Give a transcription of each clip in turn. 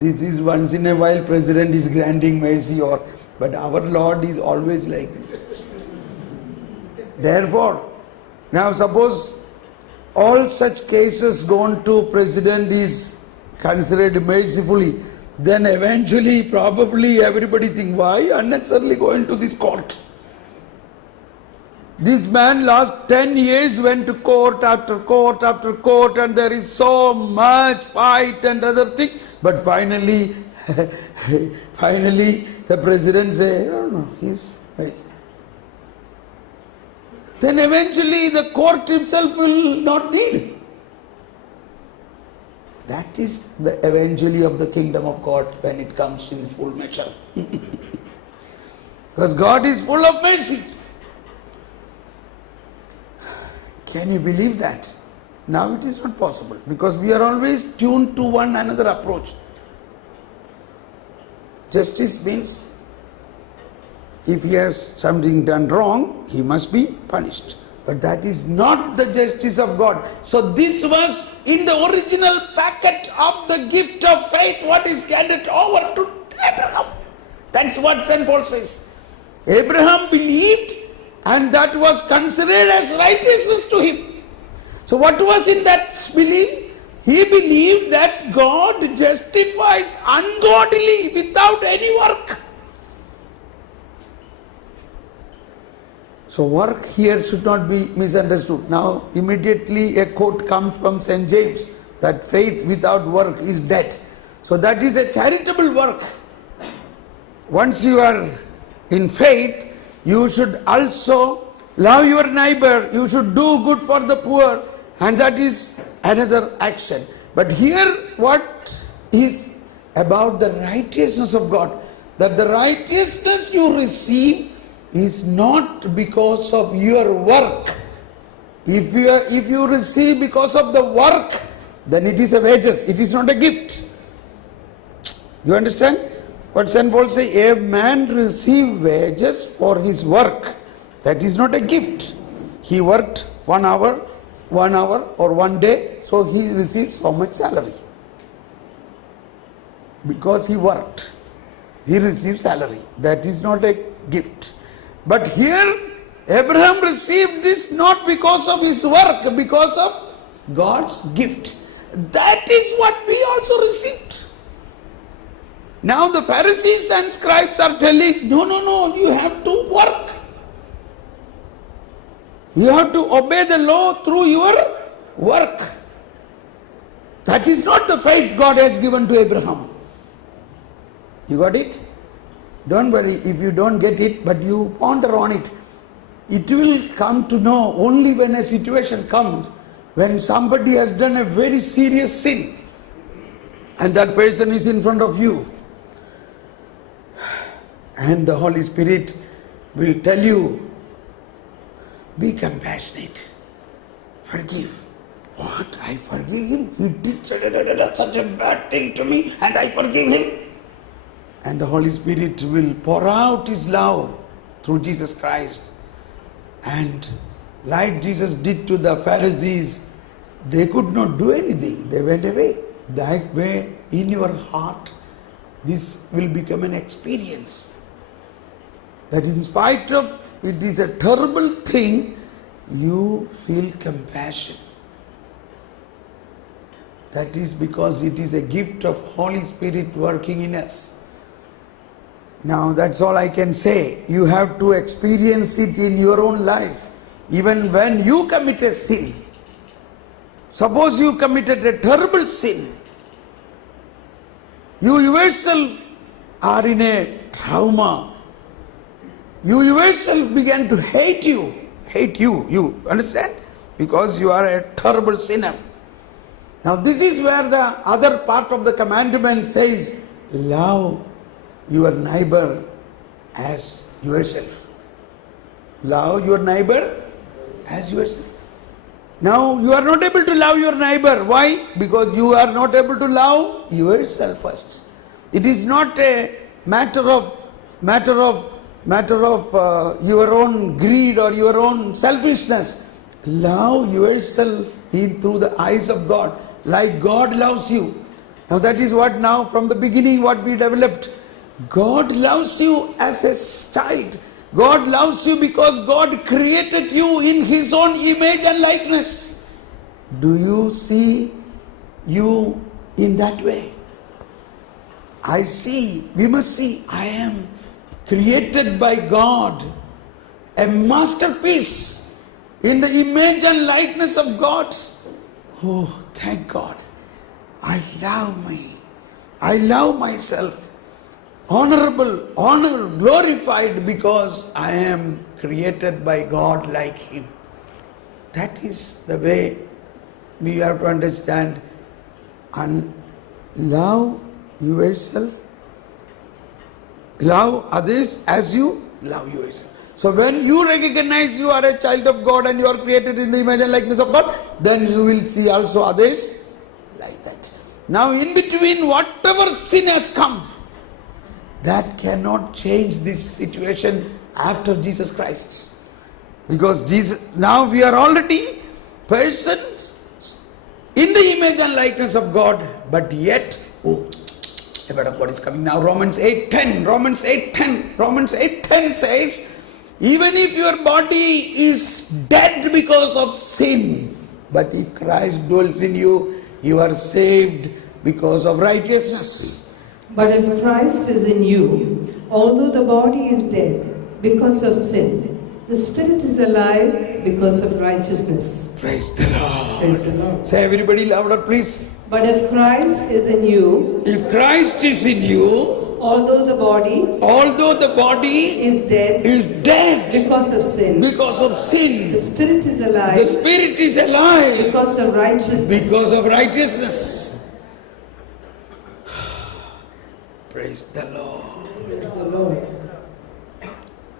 This is once in a while president is granting mercy, but our Lord is always like this. Therefore, now suppose all such cases gone to president is considered mercifully, then eventually probably everybody think, why unnecessarily going to this court? This man last 10 years went to court after court after court, and there is so much fight and other thing. But finally, the president say, no, he's mercy. Then eventually the court itself will not need. That is the eventually of the kingdom of God when it comes in full measure. Because God is full of mercy. Can you believe that? Now it is not possible because we are always tuned to one another approach. Justice means if he has something done wrong, he must be punished. But that is not the justice of God. So this was in the original packet of the gift of faith what is handed over to Abraham. That's what St. Paul says. Abraham believed and that was considered as righteousness to him. So what was in that belief? He believed that God justifies ungodly without any work. So work here should not be misunderstood. Now immediately a quote comes from St. James that faith without work is dead. So that is a charitable work. Once you are in faith, you should also love your neighbor, you should do good for the poor, and that is another action. But here what is about the righteousness of God, that the righteousness you receive is not because of your work. If you receive because of the work, then it is a wages, it is not a gift. You understand? What St. Paul says, a man receive wages for his work. That is not a gift. He worked 1 hour or 1 day, so he receives so much salary. Because he worked, he received salary. That is not a gift. But here, Abraham received this not because of his work, because of God's gift. That is what we also received. Now the Pharisees and scribes are telling, no, you have to work. You have to obey the law through your work. That is not the faith God has given to Abraham. You got it? Don't worry if you don't get it, but you ponder on it. It will come to know only when a situation comes, when somebody has done a very serious sin and that person is in front of you. And the Holy Spirit will tell you, be compassionate, forgive. What? I forgive him? He did such a bad thing to me and I forgive him. And the Holy Spirit will pour out his love through Jesus Christ. And like Jesus did to the Pharisees, they could not do anything. They went away. That way, in your heart, this will become an experience. That in spite of it is a terrible thing, you feel compassion. That is because it is a gift of Holy Spirit working in us. Now that's all I can say. You have to experience it in your own life. Even when you commit a sin. Suppose you committed a terrible sin. You yourself are in a trauma. You yourself began to hate you. You understand? Because you are a terrible sinner. Now this is where the other part of the commandment says, love your neighbor as yourself. Love your neighbor as yourself. Now you are not able to love your neighbor. Why? Because you are not able to love yourself first. It is not a matter of your own greed or your own selfishness. Love yourself through the eyes of God, like God loves you. Now that is what now from the beginning what we developed. God loves you as a child. God loves you because God created you in His own image and likeness. Do you see you in that way? I see, we must see, I am created by God, a masterpiece in the image and likeness of God. Oh, thank God. I love me. I love myself. Honorable, honored, glorified because I am created by God like Him. That is the way we have to understand and love yourself. Love others as you love yourself. So when you recognize you are a child of God and you are created in the image and likeness of God, then you will see also others like that. Now in between whatever sin has come, that cannot change this situation after Jesus Christ. Because Jesus, now we are already persons in the image and likeness of God, but yet, oh, the word of God is coming now. Romans 8:10. Romans 8:10. Romans 8:10 says, even if your body is dead because of sin, but if Christ dwells in you, you are saved because of righteousness. But if Christ is in you, although the body is dead because of sin, the spirit is alive because of righteousness. Praise the Lord. Praise the Lord. Say everybody louder, please. But if Christ is in you, if Christ is in you, although the body is dead because of sin, the spirit is alive. The spirit is alive because of righteousness. Because of righteousness. Praise the Lord. Praise the Lord.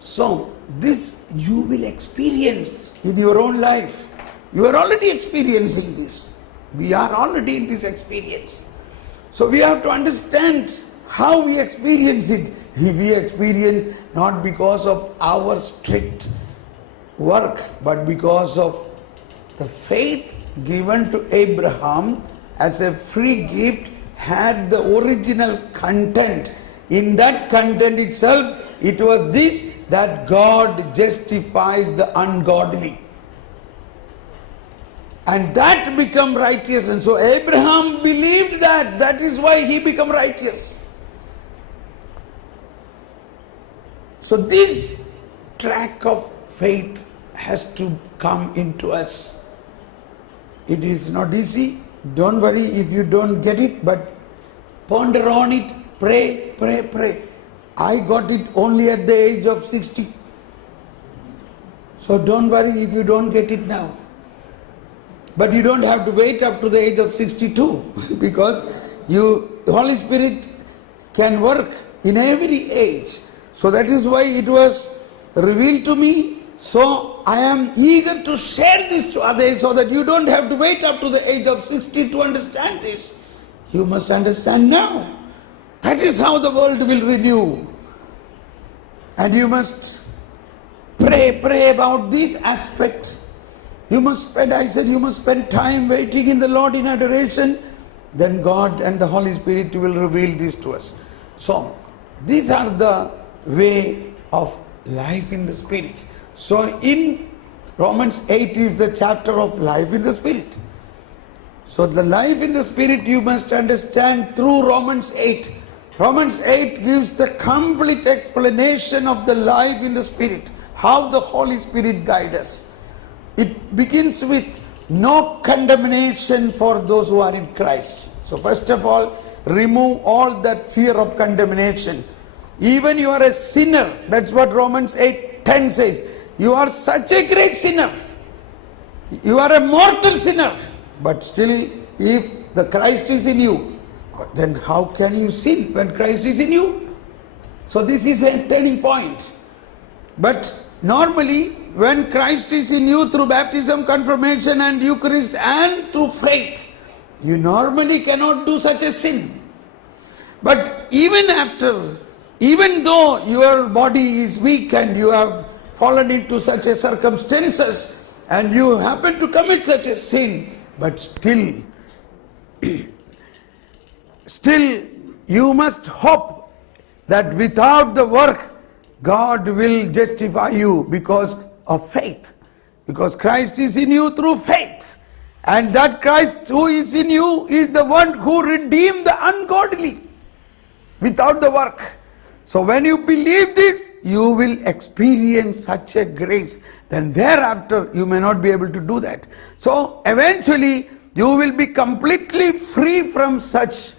So this you will experience in your own life. You are already experiencing this. We are already in this experience. So we have to understand how we experience it. We experience not because of our strict work, but because of the faith given to Abraham as a free gift had the original content. In that content itself, it was this, that God justifies the ungodly. And that become righteous. And so Abraham believed that. That is why he became righteous. So this track of faith has to come into us. It is not easy. Don't worry if you don't get it, but ponder on it. Pray, pray, pray. I got it only at the age of 60. So don't worry if you don't get it now. But you don't have to wait up to the age of 62 because the Holy Spirit can work in every age. So that is why it was revealed to me. So I am eager to share this to others so that you don't have to wait up to the age of 60 to understand this. You must understand now. That is how the world will renew. And you must pray about this aspect. You must spend time waiting in the Lord in adoration. Then God and the Holy Spirit will reveal this to us. So, these are the way of life in the Spirit. So, in Romans 8 is the chapter of life in the Spirit. So, the life in the Spirit you must understand through Romans 8. Romans 8 gives the complete explanation of the life in the Spirit. How the Holy Spirit guides us. It begins with no condemnation for those who are in Christ. So first of all, remove all that fear of condemnation. Even you are a sinner, that's what Romans 8:10 says. You are such a great sinner. You are a mortal sinner. But still, if the Christ is in you, then how can you sin when Christ is in you? So this is a turning point. But normally, when Christ is in you through baptism, confirmation and Eucharist and through faith, you normally cannot do such a sin. But even though your body is weak and you have fallen into such a circumstances and you happen to commit such a sin, but still still you must hope that without the work, God will justify you because of faith. Because Christ is in you through faith. And that Christ who is in you is the one who redeemed the ungodly without the work. So when you believe this, you will experience such a grace. Then thereafter, you may not be able to do that. So eventually, you will be completely free from such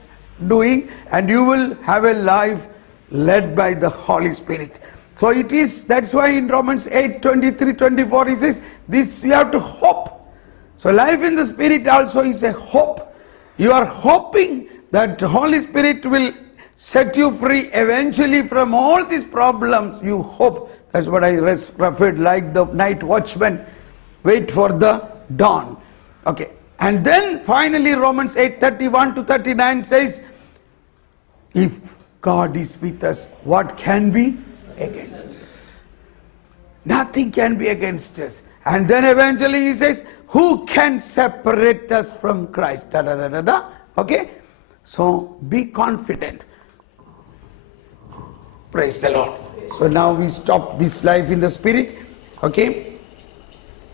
doing, and you will have a life led by the Holy Spirit. So it is, that's why in Romans 8, 23, 24, he says, this you have to hope. So life in the Spirit also is a hope. You are hoping that the Holy Spirit will set you free eventually from all these problems. You hope. That's what I referred, like the night watchman, wait for the dawn. Okay. And then finally Romans 8, 31 to 39 says, if God is with us, what can be against us? Nothing can be against us. And then eventually he says, who can separate us from Christ? Da, da, da, da, da. Okay? So be confident. Praise the Lord. So now we stop this life in the Spirit. Okay?